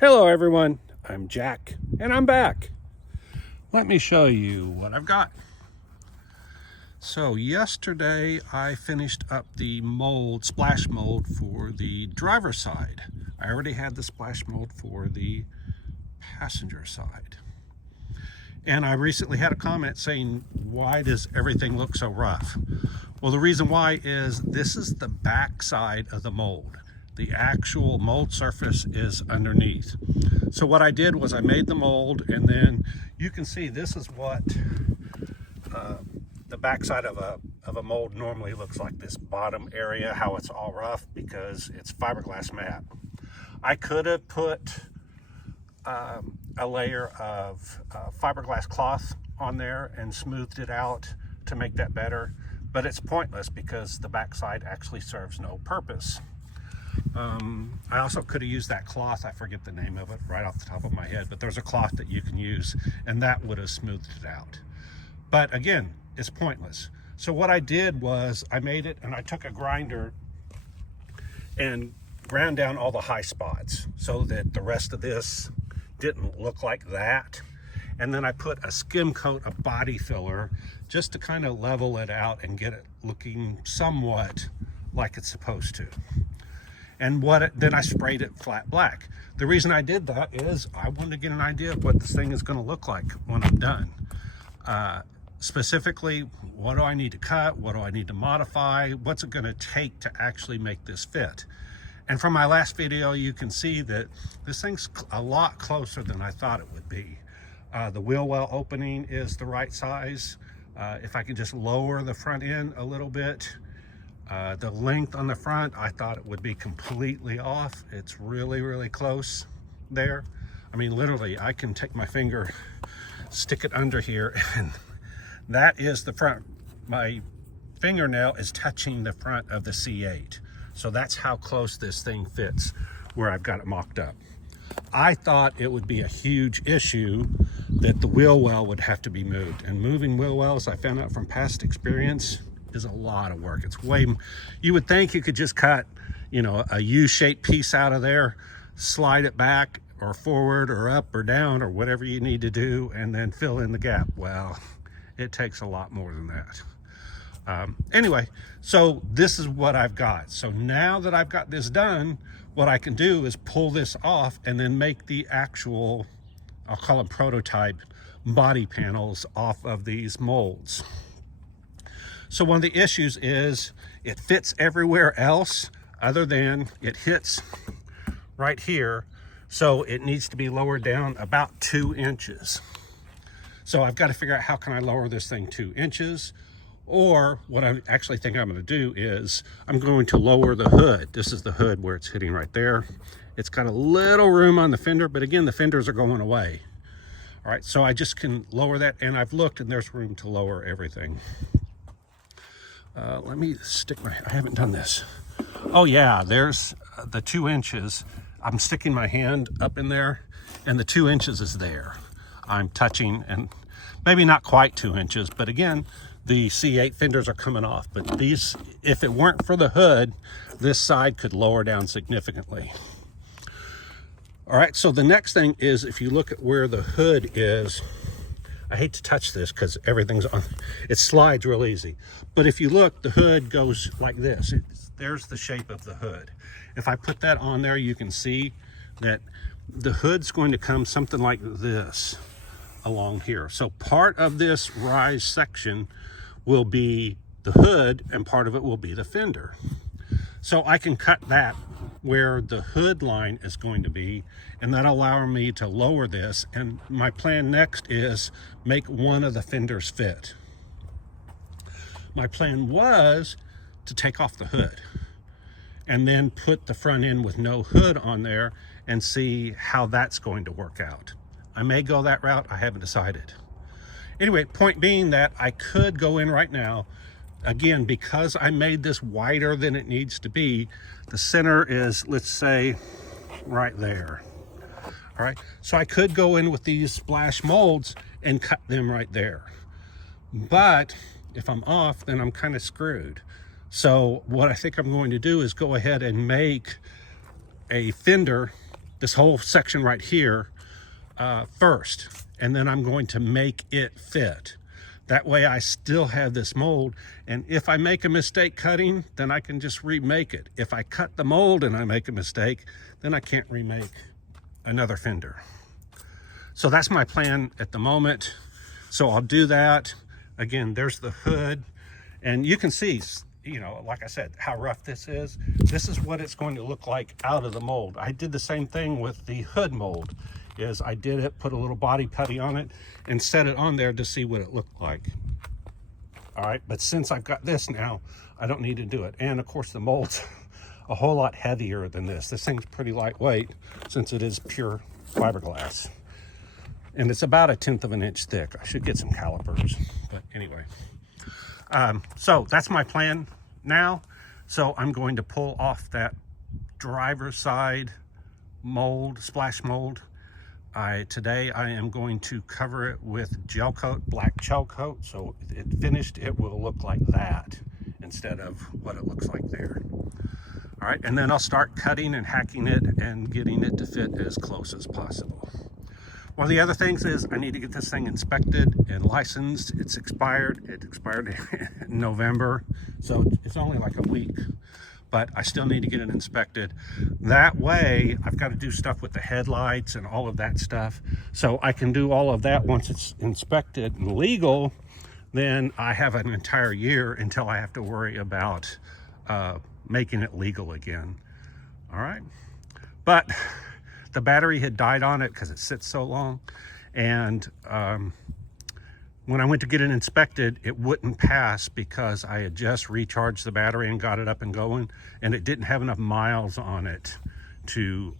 Hello everyone, I'm Jack and I'm back. Let me show you what I've got. So yesterday I finished up the mold, splash mold for the driver's side. I already had the splash mold for the passenger side. And I recently had a comment saying, why does everything look so rough? Well, the reason why is this is the back side of the mold. The actual mold surface is underneath. So what I did was I made the mold, and then you can see this is what the backside of a mold normally looks like. This bottom area, how it's all rough because it's fiberglass mat. I could have put a layer of fiberglass cloth on there and smoothed it out to make that better, but it's pointless because the backside actually serves no purpose. I also could have used that cloth, I forget the name of it right off the top of my head, but there's a cloth that you can use and that would have smoothed it out. But again, it's pointless. So what I did was I made it, and I took a grinder and ground down all the high spots so that the rest of this didn't look like that. And then I put a skim coat of body filler just to kind of level it out and get it looking somewhat like it's supposed to. And then I sprayed it flat black. The reason I did that is I wanted to get an idea of what this thing is going to look like when I'm done. Specifically, what do I need to cut? What do I need to modify? What's it going to take to actually make this fit? And from my last video, you can see that this thing's a lot closer than I thought it would be. The wheel well opening is the right size. If I can just lower the front end a little bit, the length on the front, I thought it would be completely off. It's really, really close there. I mean, literally, I can take my finger, stick it under here, and that is the front. My fingernail is touching the front of the C8. So that's how close this thing fits where I've got it mocked up. I thought it would be a huge issue that the wheel well would have to be moved. And moving wheel wells, I found out from past experience, is a lot of work. It's way, you would think you could just cut, you know, a U-shaped piece out of there, slide it back or forward or up or down or whatever you need to do, and then fill in the gap. Well, it takes a lot more than that. Anyway, so this is what I've got. So now that I've got this done, what I can do is pull this off and then make the actual, I'll call them prototype body panels off of these molds. So one of the issues is it fits everywhere else other than it hits right here. So it needs to be lowered down about 2 inches. So I've got to figure out how can I lower this thing 2 inches, or what I actually think I'm going to do is I'm going to lower the hood. This is the hood where it's hitting right there. It's got a little room on the fender, but again, the fenders are going away. All right, so I just can lower that, and I've looked and there's room to lower everything. Let me stick I haven't done this. Oh yeah, there's the 2 inches. I'm sticking my hand up in there and the 2 inches is there. I'm touching, and maybe not quite 2 inches, but again, the C8 fenders are coming off. But these, if it weren't for the hood, this side could lower down significantly. All right, so the next thing is, if you look at where the hood is, I hate to touch this because everything's on, it slides real easy. But if you look, the hood goes like this. There's the shape of the hood. If I put that on there, you can see that the hood's going to come something like this along here. So part of this rise section will be the hood and part of it will be the fender. So I can cut that where the hood line is going to be, and that'll allow me to lower this. And my plan next is make one of the fenders fit. My plan was to take off the hood and then put the front end with no hood on there and see how that's going to work out. I may go that route, I haven't decided. Anyway, point being that I could go in right now. Again, because I made this wider than it needs to be, the center is, let's say, right there. All right, so I could go in with these splash molds and cut them right there. But if I'm off, then I'm kind of screwed. So what I think I'm going to do is go ahead and make a fender this whole section right here first, and then I'm going to make it fit. That way I still have this mold, and if I make a mistake cutting, then I can just remake it. If I cut the mold and I make a mistake, then I can't remake another fender. So that's my plan at the moment. So I'll do that. Again, there's the hood, and you can see, you know, like I said, how rough this is. This is what it's going to look like out of the mold. I did the same thing with the hood mold. Is I did it, put a little body putty on it, and set it on there to see what it looked like. All right, but since I've got this now, I don't need to do it. And of course the mold's a whole lot heavier than this. This thing's pretty lightweight since it is pure fiberglass. And it's about 1/10 of an inch thick. I should get some calipers, but anyway. So that's my plan now. So I'm going to pull off that driver's side mold, splash mold. Today I am going to cover it with gel coat, black gel coat, so it finished, it will look like that instead of what it looks like there. All right, and then I'll start cutting and hacking it and getting it to fit as close as possible. One of the other things is I need to get this thing inspected and licensed. It's expired. It expired in November, so it's only like a week. But I still need to get it inspected. That way, I've got to do stuff with the headlights and all of that stuff. So I can do all of that once it's inspected and legal. Then I have an entire year until I have to worry about making it legal again. All right. But the battery had died on it because it sits so long. And when I went to get it inspected, it wouldn't pass because I had just recharged the battery and got it up and going, and it didn't have enough miles on it to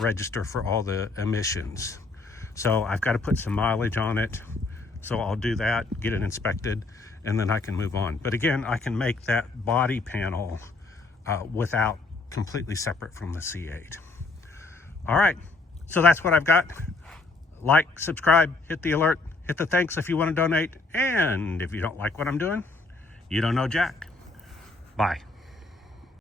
register for all the emissions. So I've got to put some mileage on it. So I'll do that, get it inspected, and then I can move on. But again, I can make that body panel without completely separate from the C8. All right, so that's what I've got. Like, subscribe, hit the alert. Hit the thanks if you want to donate. And if you don't like what I'm doing, you don't know Jack. Bye.